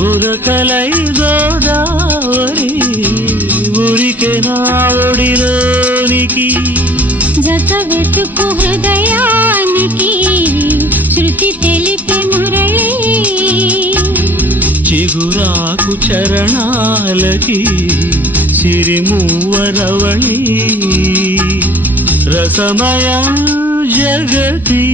ఉరకలై గోదావరి ఊరికే నా ఒడిలోనికి జత వెతుకు హృదయానికి శృతి తెలిపే మురళి చిగురాకు చరణాలకి సిరిమూవరవళి రసమయ జగతి